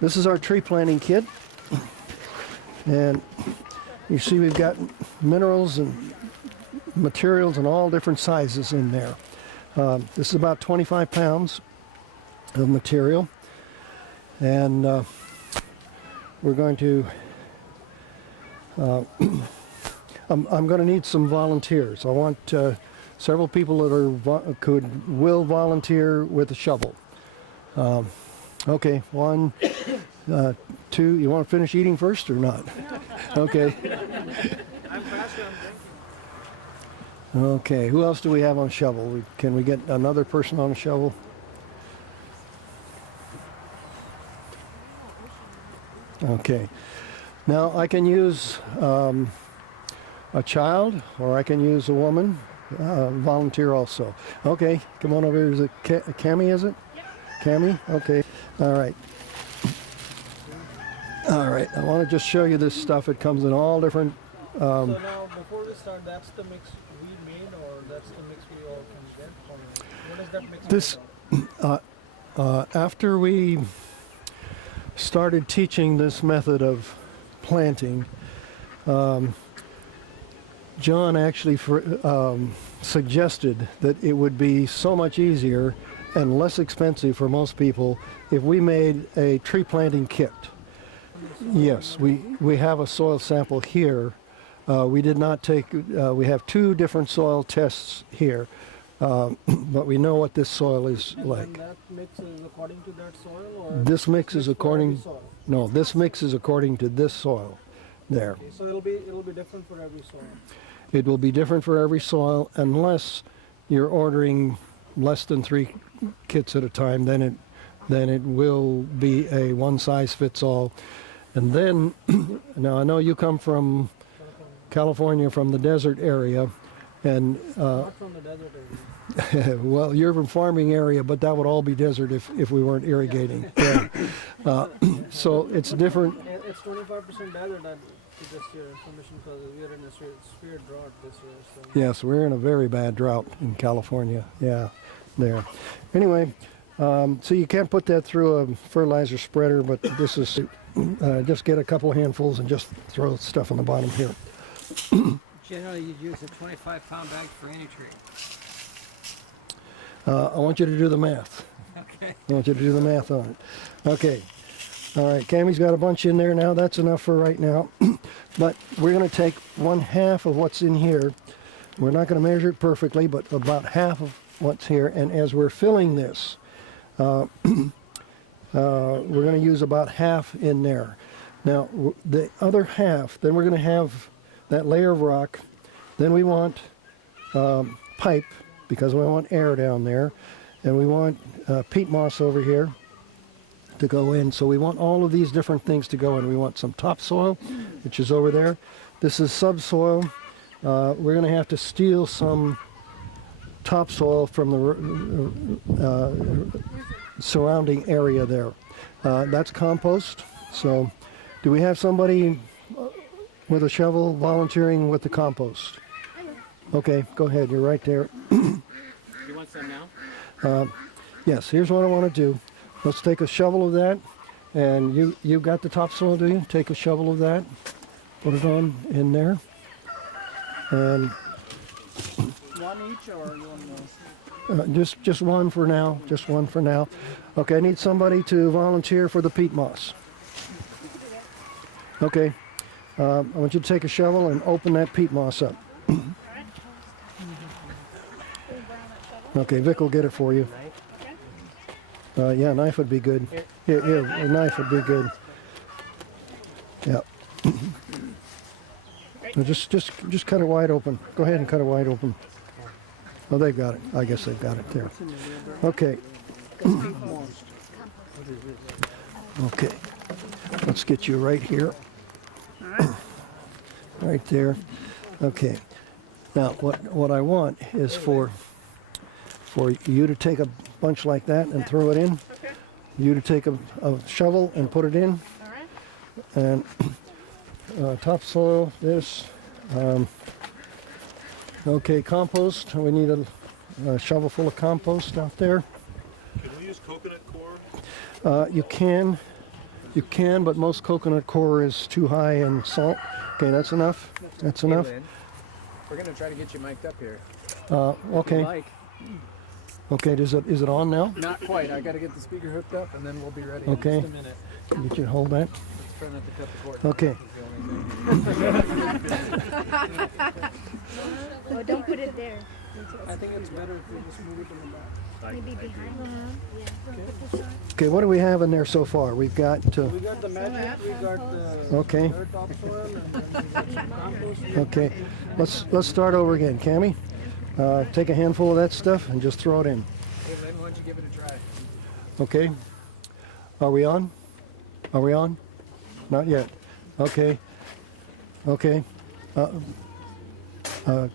This is our tree planting kit, and you see we've got minerals and materials in all different sizes in there. This is about 25 pounds of material, and we're going to I'm going to need some volunteers. I want several people that will volunteer with a shovel. Okay, 1, 2. You want to finish eating first or not? Okay. I'm faster. Okay, who else do we have on a shovel? Can we get another person on a shovel? Okay. Now I can use a child, or I can use a woman, volunteer also. Okay, come on over here. Is it Cammie, is it? Yep. Cammie? Okay. All right. All right, I want to just show you this stuff. It comes in all different... So now, before we start, that's the mix we made, or that's the mix we all can get? Or what is that mix? This, after we started teaching this method of planting, John actually suggested that it would be so much easier and less expensive for most people if we made a tree planting kit. Yes, we have a soil sample here. We did not take, we have 2 different soil tests here, but we know what this soil is like. And that mix is according to that soil, or This mix is according, soil? no, this mix is according to this soil there. Okay, so it'll be different for every soil. It will be different for every soil unless you're ordering less than 3 kits at a time. Then it will be a one-size-fits-all. And then, now I know you come from California, from the desert area, and Not from the desert area. well, you're from farming area, but that would all be desert if we weren't irrigating. Yeah. So it's different. It's 25% desert to this year information, because we are in a severe drought this year. So. Yes, we're in a very bad drought in California. Yeah, there. Anyway, so you can't put that through a fertilizer spreader, but this is just get a couple of handfuls and just throw stuff on the bottom here. Generally, you'd use a 25-pound bag for any tree. I want you to do the math. Okay. I want you to do the math on it. Okay. All right, Cammie's got a bunch in there now. That's enough for right now. But we're going to take 1/2 of what's in here. We're not going to measure it perfectly, but about half of what's here. And as we're filling this, we're going to use about half in there. Now, the other half, then we're going to have that layer of rock. Then we want pipe, because we want air down there. And we want peat moss over here to go in. So we want all of these different things to go in. We want some topsoil, which is over there. This is subsoil. We're going to have to steal some topsoil from the surrounding area there. That's compost. So do we have somebody with a shovel volunteering with the compost? Okay, go ahead. You're right there. You want some now? Yes, here's what I want to do. Let's take a shovel of that, and you've got the topsoil, do you? Take a shovel of that, put it on in there, and One each, or you want more? just one for now. Just one for now. Okay, I need somebody to volunteer for the peat moss. Okay, I want you to take a shovel and open that peat moss up. Okay, Vic will get it for you. Yeah, a knife would be good. Here, a knife would be good. Yeah. No, just cut it wide open. Go ahead and cut it wide open. Oh, they've got it. I guess they've got it there. Okay. Okay. Let's get you right here. Right there. Okay. Now, what I want is for you to take a bunch like that and throw it in. Okay. You to take a shovel and put it in. All right. And topsoil, this. Okay, compost. We need a shovel full of compost out there. Can we use coconut coir? You can. You can, but most coconut coir is too high in salt. Okay, that's enough. That's Hey, enough. Lynn, we're gonna try to get you mic'd up here. If Okay. you like. Okay. Is it on now? Not quite. I gotta get the speaker hooked up, and then we'll be ready Okay. in just a minute. Get you to hold that. Let's try not to cut the cord. Okay. Oh, don't put it there. I think it's better if we just move it in the back. Maybe behind. Okay. What do we have in there so far? We've got. We got the magic, we got the Okay. dirt topsoil, and then we got some compost. Okay. Let's start over again, Cammy. Take a handful of that stuff and just throw it in. Hey, Lynn, why don't you give it a try? Okay. Are we on? Are we on? Not yet. Okay. Okay.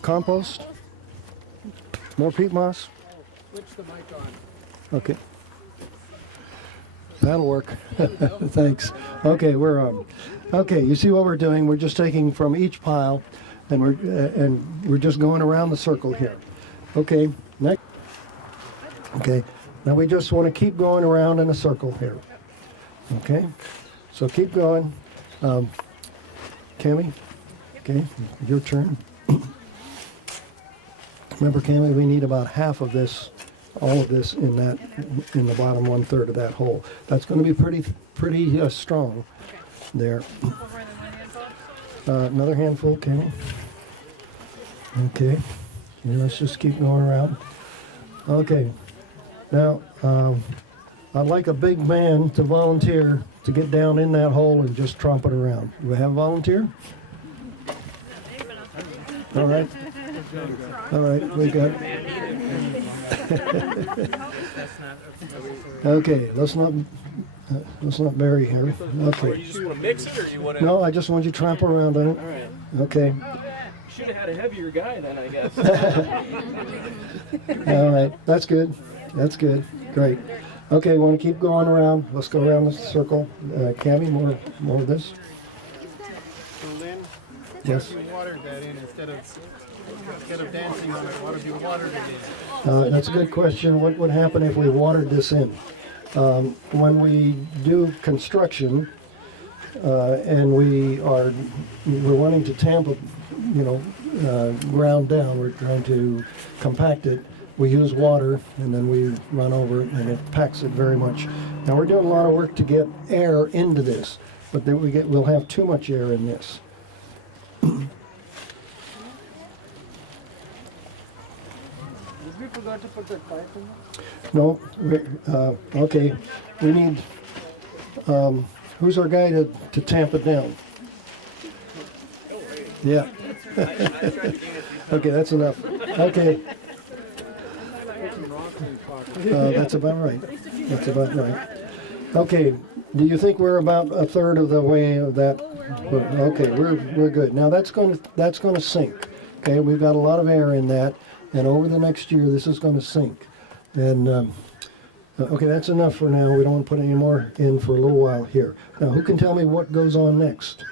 Compost. More peat moss. Switch the mic on. Okay. That'll work. Thanks. Okay, we're on. Okay, you see what we're doing? We're just taking from each pile, and we're just going around the circle here. Okay. Next. Okay. Now we just want to keep going around in a circle here. Okay. So keep going. Cammy. Okay. Your turn. Remember, Cammy, we need about half of this, all of this in the bottom 1/3 of that hole. That's going to be pretty strong there. Another handful, Cammy. Okay. Yeah, let's just keep going around. Okay. Now, I'd like a big man to volunteer to get down in that hole and just tromp it around. Do we have a volunteer? All right. All right, we got. Okay, let's not bury here. Okay. You just want to mix it, or you want to? No, I just want you to trample around on it. All right. Okay. Should have had a heavier guy then, I guess. All right. That's good. That's good. Great. Okay, want to keep going around? Let's go around the circle. Cammy, more of this. So Lynn, Yes. you watered that in instead of dancing on it. What if you watered it in? That's a good question. What would happen if we watered this in? When we do construction and we're wanting to tamp, ground down, we're trying to compact it, we use water and then we run over it and it packs it very much. Now we're doing a lot of work to get air into this, but then we'll have too much air in this. Did we forgot to put that pipe in? No, okay, we need, who's our guy to tamp it down? Yeah. Okay, that's enough. Okay. That's about right. That's about right. Okay, do you think we're about 1/3 of the way of that? Okay, we're good. Now that's going to sink. Okay, we've got a lot of air in that, and over the next year this is going to sink. And okay, that's enough for now. We don't want to put any more in for a little while here. Now, who can tell me what goes on next?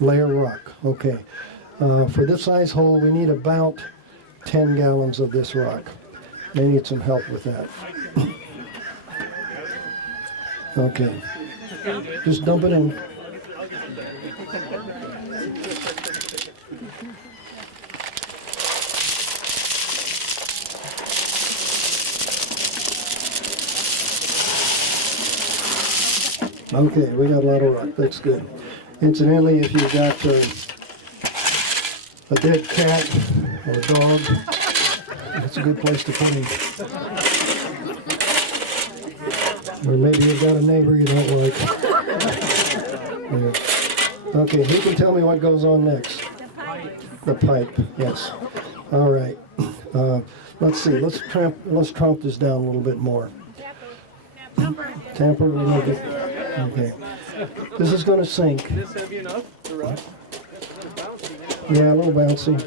Layer rock. Okay. For this size hole, we need about 10 gallons of this rock. May need some help with that. Okay. Just dump it in. Okay, we got a lot of rock. That's good. Incidentally, if you've got a dead cat or a dog, that's a good place to put him. Or maybe you've got a neighbor you don't like. Yeah. Okay, who can tell me what goes on next? The pipe, yes. All right. Let's see. Let's tromp this down a little bit more. Tamper, we need it. Okay. This is going to sink. Is this heavy enough to rock? Yeah, a little bouncy.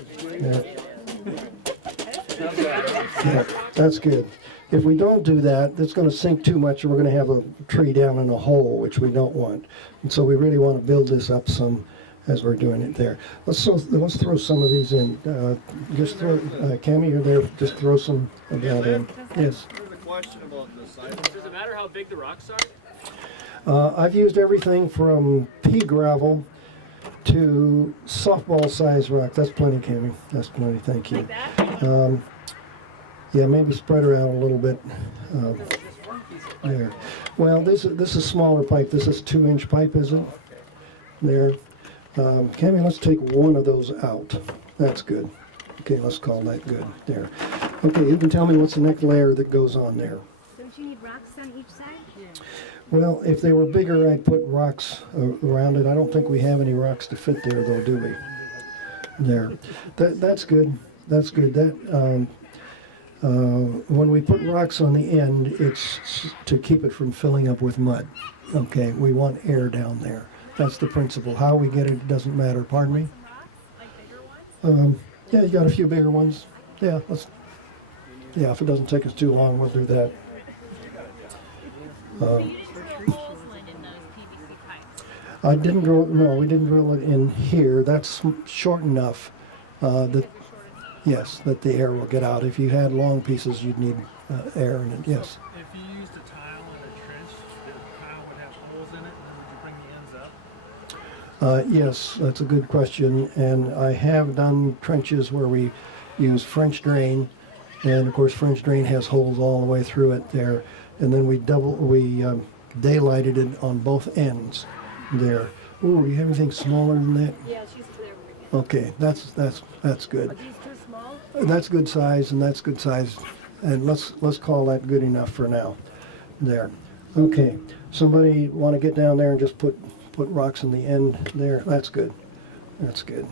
Yeah, that's good. If we don't do that, it's going to sink too much, and we're going to have a tree down in a hole, which we don't want. And so we really want to build this up some as we're doing it there. Let's throw some of these in. Just throw, Cammy, you're there. Just throw some of that in. Yes. There's a question about the size. Does it matter how big the rocks are? I've used everything from pea gravel to softball size rock. That's plenty, Cammy. That's plenty. Thank you. Yeah, maybe spread her out a little bit. There. Well, this is smaller pipe. This is 2-inch pipe, is it? There. Cammy, let's take one of those out. That's good. Okay, let's call that good. There. Okay, you can tell me what's the next layer that goes on there. Don't you need rocks on each side? Well, if they were bigger, I'd put rocks around it. I don't think we have any rocks to fit there, though, do we? There. That's good. That's good. When we put rocks on the end, it's to keep it from filling up with mud. Okay, we want air down there. That's the principle. How we get it doesn't matter. Pardon me? Yeah, you got a few bigger ones. Yeah, yeah, if it doesn't take us too long, we'll do that. I didn't drill. No, we didn't drill it in here. That's short enough that that the air will get out. If you had long pieces, you'd need air in it. Yes. If you used a tile in a trench, the tile would have holes in it, and then would you bring the ends up? Yes, that's a good question. And I have done trenches where we use French drain, and of course French drain has holes all the way through it there. And then we daylighted it on both ends there. Ooh, you have anything smaller than that? Yeah, she's clear. Okay, that's good. Are these too small? That's good size, and that's good size. And let's call that good enough for now. There. Okay. Somebody want to get down there and just put rocks in the end there? That's good. That's good.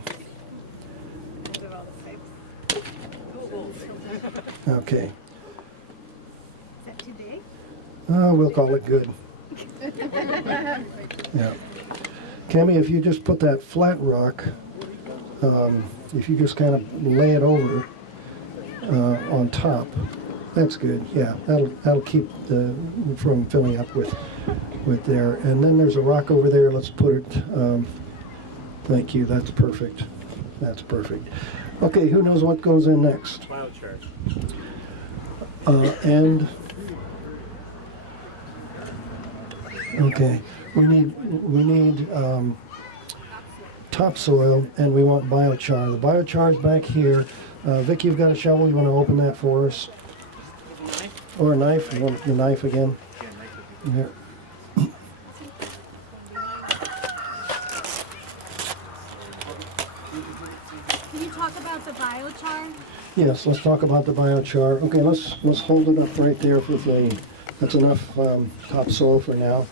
They're all the same. Okay. Is that too big? We'll call it good. Yeah. Cammy, if you just put that flat rock, if you just kind of lay it over on top, that's good. Yeah, that'll keep from filling up with there. And then there's a rock over there. Let's put it. Thank you. That's perfect. That's perfect. Okay, who knows what goes in next? Biochar. And okay, we need topsoil, and we want biochar. The biochar is back here. Vic, you've got a shovel. You want to open that for us? Or a knife? You want the knife again? Here. Can you talk about the biochar? Yes, let's talk about the biochar. Okay, let's hold it up right there for the. That's enough topsoil for now.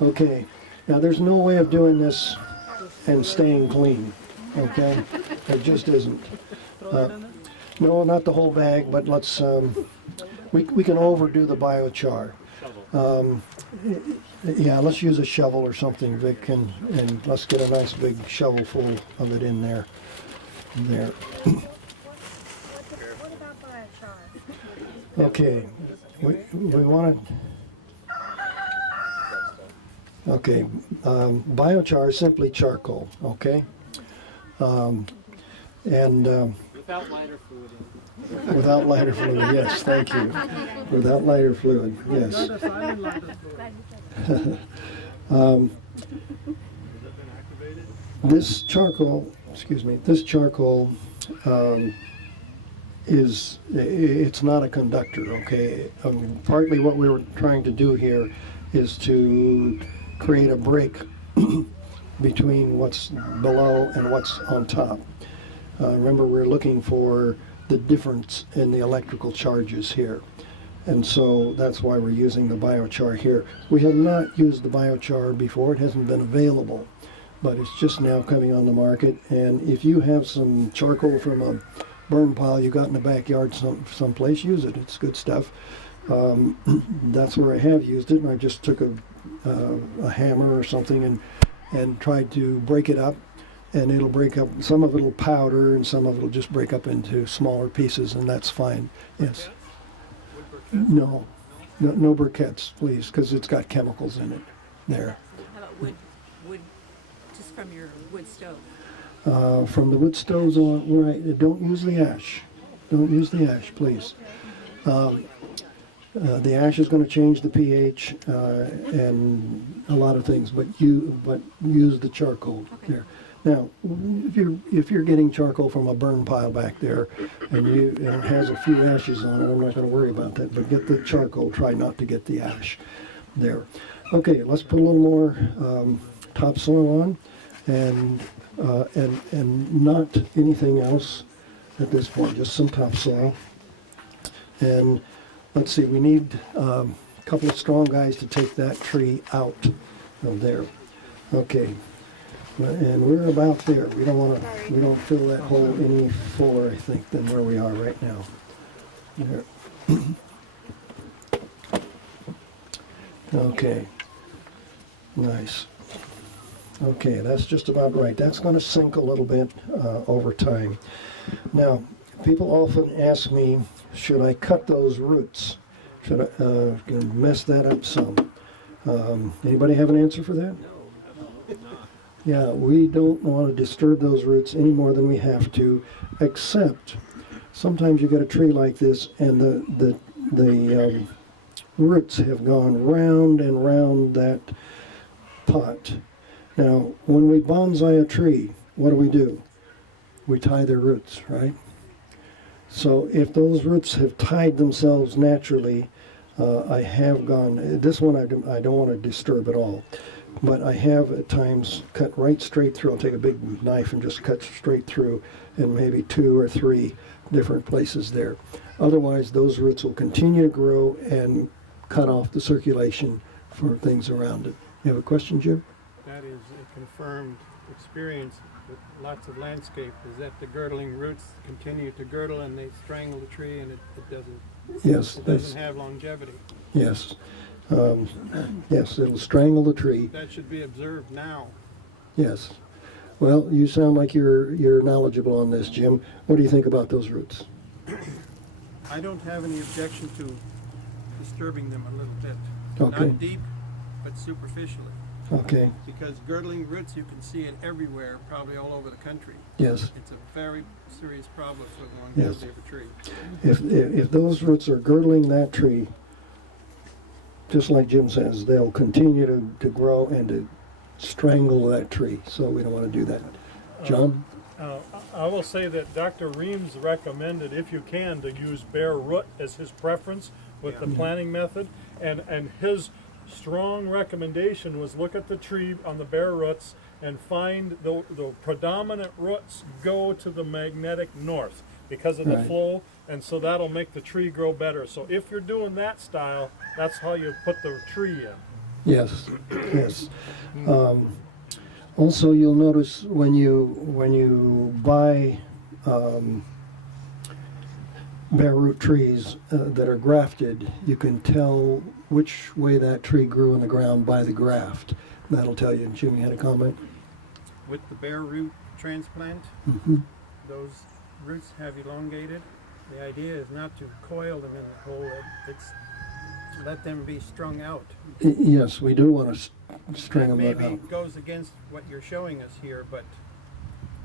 Okay, now there's no way of doing this and staying clean. Okay, it just isn't. No, not the whole bag, but let's. We can overdo the biochar. Yeah, let's use a shovel or something, Vic, and let's get a nice big shovel full of it in there. There. What about biochar? Okay, we want to. Okay, biochar is simply charcoal. Okay, and Without lighter fluid. without lighter fluid. Yes, thank you. Without lighter fluid. Yes. Not a silent lighter fluid. This charcoal. Excuse me. This charcoal it's not a conductor. Okay. Partly what we were trying to do here is to create a break between what's below and what's on top. Remember, we're looking for the difference in the electrical charges here. And so that's why we're using the biochar here. We have not used the biochar before. It hasn't been available, but it's just now coming on the market. And if you have some charcoal from a burn pile you got in the backyard someplace, use it. It's good stuff. That's where I have used it, and I just took a hammer or something and tried to break it up, and it'll break up. Some of it'll powder, and some of it'll just break up into smaller pieces, and that's fine. Yes. No briquettes, please, because it's got chemicals in it. There. How about wood, just from your wood stove? From the wood stoves on, right, don't use the ash. Don't use the ash, please. The ash is going to change the pH and a lot of things, but use the charcoal there. Now, if you're getting charcoal from a burn pile back there, and it has a few ashes on it, I'm not going to worry about that. But get the charcoal. Try not to get the ash there. Okay, let's put a little more topsoil on, and not anything else at this point. Just some topsoil. And let's see, we need a couple of strong guys to take that tree out of there. Okay, and we're about there. We don't fill that hole any fuller, I think, than where we are right now. There. Okay, nice. Okay, that's just about right. That's going to sink a little bit over time. Now, people often ask me, should I cut those roots? Should I mess that up some? Anybody have an answer for that? Yeah, we don't want to disturb those roots any more than we have to, except sometimes you get a tree like this and the roots have gone round and round that pot. Now, when we bonsai a tree, what do? We tie their roots, right? So if those roots have tied themselves naturally, I have gone, this one I don't want to disturb at all, but I have at times cut right straight through. I'll take a big knife and just cut straight through, and maybe 2 or 3 different places there. Otherwise, those roots will continue to grow and cut off the circulation for things around it. You have a question, Jim? That is a confirmed experience with lots of landscape, is that the girdling roots continue to girdle and they strangle the tree, and it doesn't have longevity. Yes. Yes, it'll strangle the tree. That should be observed now. Yes. Well, you sound like you're knowledgeable on this, Jim. What do you think about those roots? I don't have any objection to disturbing them a little bit. Okay. Not deep, but superficially. Okay. Because girdling roots, you can see it everywhere, probably all over the country. Yes. It's a very serious problem for the longevity of a tree. If those roots are girdling that tree, just like Jim says, they'll continue to grow and to strangle that tree. So we don't want to do that. John? I will say that Dr. Reams recommended, if you can, to use bare root as his preference with the planting method, and his strong recommendation was look at the tree on the bare roots and find the predominant roots go to the magnetic north because of the flow, and so that'll make the tree grow better. So if you're doing that style, that's how you put the tree in. Yes, yes. Also, you'll notice when you buy bare root trees that are grafted, you can tell which way that tree grew in the ground by the graft. That'll tell you. Jim, you had a comment? With the bare root transplant, those roots have elongated. The idea is not to coil them in the hole, it's let them be strung out. Yes, we do want to string them Maybe out. it goes against what you're showing us here, but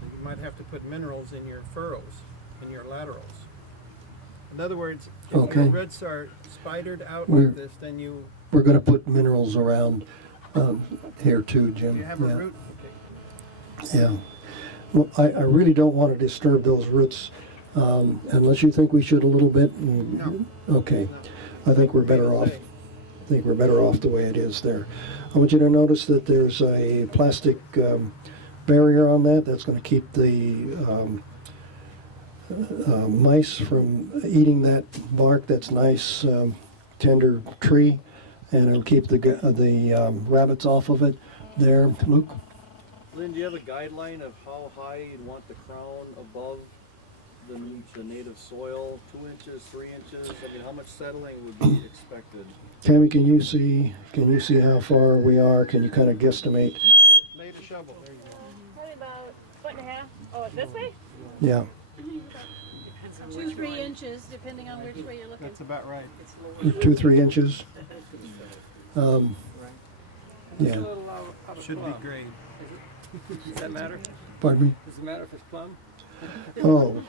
you might have to put minerals in your furrows, in your laterals. In other words, if your roots are spidered out like this, then We're going to put minerals around here too, Jim. you have a root. Okay. Yeah. Well, I really don't want to disturb those roots unless you think we should a little bit. No. Okay. I think we're better off. I think we're better off the way it is there. I want you to notice that there's a plastic barrier on that. That's going to keep the mice from eating that bark. That's nice, tender tree, and it'll keep the rabbits off of it. There, Luke. Lynn, do you have a guideline of how high you'd want the crown above the native soil? 2 inches, 3 inches? I mean, how much settling would be expected? Tammy, can you see how far we are? Can you kind of guesstimate? Lay the shovel. There you go. Probably about 1.5 feet. Oh, this way? Yeah. 2-3 inches, depending on which way you're looking. That's about right. 2-3 inches. Yeah. Should be grade. Does that matter? Pardon me? Does it matter if it's plumb? Oh.